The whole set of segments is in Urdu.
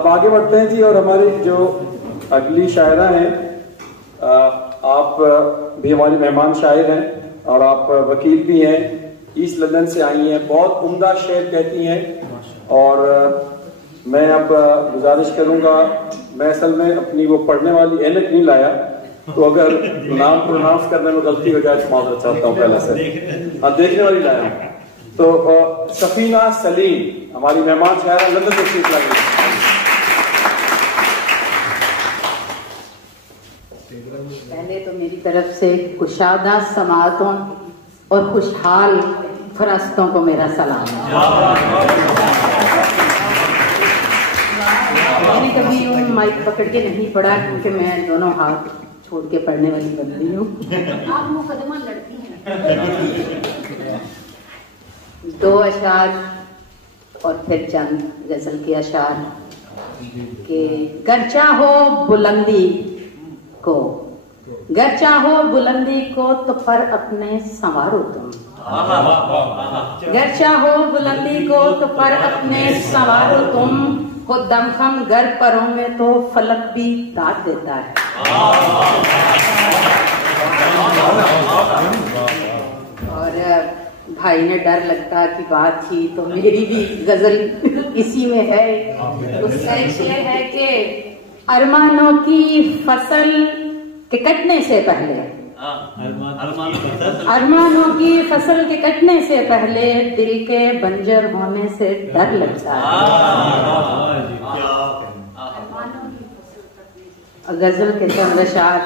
اب آگے بڑھتے ہیں جی، اور ہماری جو اگلی شاعرہ ہیں، آپ بھی ہماری مہمان شاعر ہیں اور آپ وکیل بھی ہیں، ایسٹ لندن سے آئی ہیں، بہت عمدہ شعر کہتی ہیں. اور میں اب گزارش کروں گا، میں اصل میں اپنی وہ پڑھنے والی اینک نہیں لایا، تو اگر نام پروناؤنس کرنے میں غلطی ہو جائے تو معذرت چاہتا ہوں پہلے سے. اب دیکھنے والی لایا ہوں. تو سفینہ سلیم ہماری مہمان شاعرہ لندن سے تشریف لائی ہیں. پہلے تو میری طرف سے کشادہ سماعتوں اور خوشحال فرستوں کو میرا سلام ہے. میں نے کبھی یوں مائک پکڑ کے نہیں پڑھا، کیونکہ میں دونوں ہاتھ چھوڑ کے پڑھنے والی بندی ہوں. آپ مقدمہ لڑتی ہیں. 2 اشعار اور پھر چند غزل کے اشعار کہ گر چاہو بلندی کو، گر چاہو بلندی کو تو پر اپنے سنوارو تم، گر چاہو بلندی کو تو پر اپنے سنوارو تم، خود دم خم گر پروں میں تو فلک بھی داد دیتا ہے. اور بھائی نے ڈر لگتا کی بات کی تو میری بھی غزل اسی میں ہے. اس کا ایک شعر ہے کہ ارمانوں کی فصل کے کٹنے سے پہلے، ارمانوں کی فصل کے کٹنے سے پہلے دل کے بنجر ہونے سے ڈر لگتا ہے. غزل کے چند اشعار.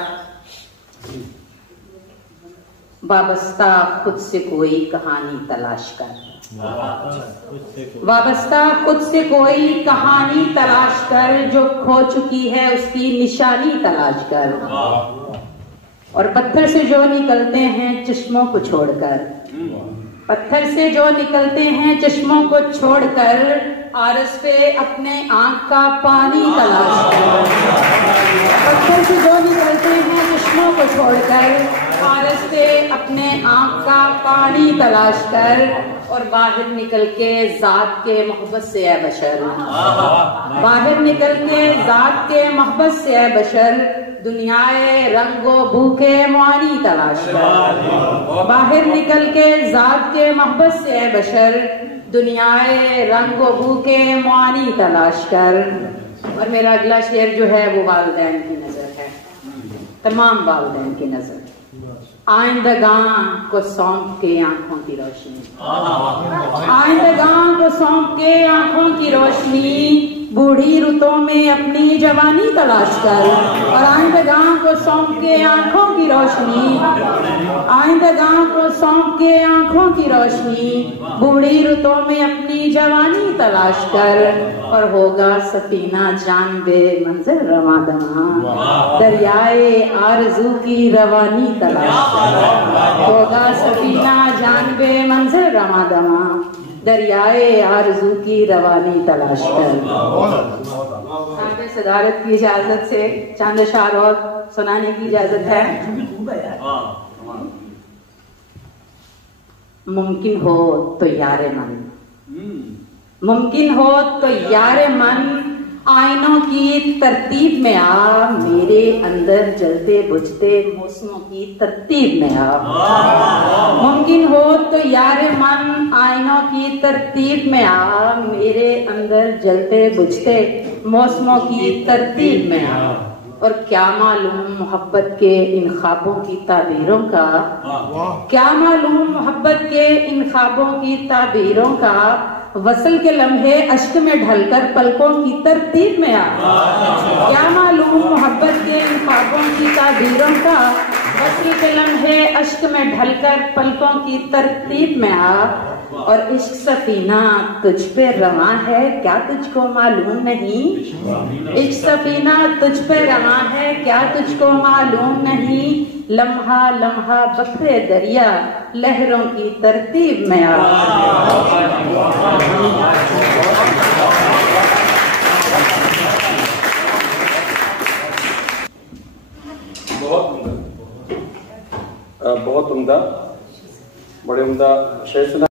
وابستہ خود سے کوئی کہانی تلاش کر، وابستہ خود سے کوئی کہانی تلاش کر، جو کھو چکی ہے اس کی نشانی تلاش کر. اور پتھر سے جو نکلتے ہیں چشموں کو چھوڑ کر، پتھر سے جو نکلتے ہیں چشموں کو چھوڑ کر، عارض پہ اپنے آنکھ کا پانی تلاش کر. پتھر سے جو نکلتے ہیں چشموں کو چھوڑ کر، عارض پہ اپنے آنکھ کا پانی تلاش کر، اور باہر نکل کے ذات کے محبت سے اے بشر، باہر نکل کے ذات کے محبت سے اے بشر، دنیائے رنگ و بو کے معانی تلاش کر. باہر نکل کے ذات کے محبت سے اے بشر، دنیائے رنگ و بو کے معانی تلاش کر. اور میرا اگلا شعر جو ہے وہ والدین کی نظر ہے، تمام والدین کی نظر. آئندگاں کو سونپ کے آنکھوں کی روشنی، آئندگاں کو سونپ کے آنکھوں کی روشنی، بوڑھی رتوں میں اپنی جوانی تلاش کر. اور آئندگاں کو سونپ کے آنکھوں کی روشنی، آئندگاں کو سونپ کے آنکھوں کی روشنی، بوڑھی رتوں میں اپنی جوانی تلاش کر. اور ہوگا سفینہ جان بے منزل رواں دماں، دریائے آرزو کی روانی تلاش کر. ہوگا سفینہ جان بے منزل رواں دماں، دریائے آرزو کی روانی تلاش کر. صاحب صدارت کی اجازت سے چند اشعار اور سنانے کی اجازت ہے. ممکن ہو تو یار من، ممکن ہو تو یار من، آئینوں کی ترتیب میں آ، میرے اندر جلتے بجھتے موسموں کی ترتیب میں آ. ممکن ہو تو یار من، آئینوں کی ترتیب میں آ، میرے اندر جلتے بجھتے موسموں کی ترتیب میں آ. اور کیا معلوم محبت کے ان خوابوں کی تعبیروں کا، کیا معلوم محبت کے ان خوابوں کی تعبیروں کا، وصل کے لمحے اشک میں ڈھل کر پلکوں کی ترتیب میں آ. کیا معلوم محبت کے ان خوابوں کی تعبیروں کا، وصل کے لمحے اشک میں ڈھل کر پلکوں کی ترتیب میں آ. اور عشق سفینہ تجھ پہ رواں ہے کیا تجھ کو معلوم نہیں، عشق سفینہ تجھ پہ رواں ہے کیا تجھ کو معلوم نہیں، لمحہ لمحہ بکھرے دریا لہروں کی ترتیب میں آ. بہت عمدہ، بڑے عمدہ شعر سنا.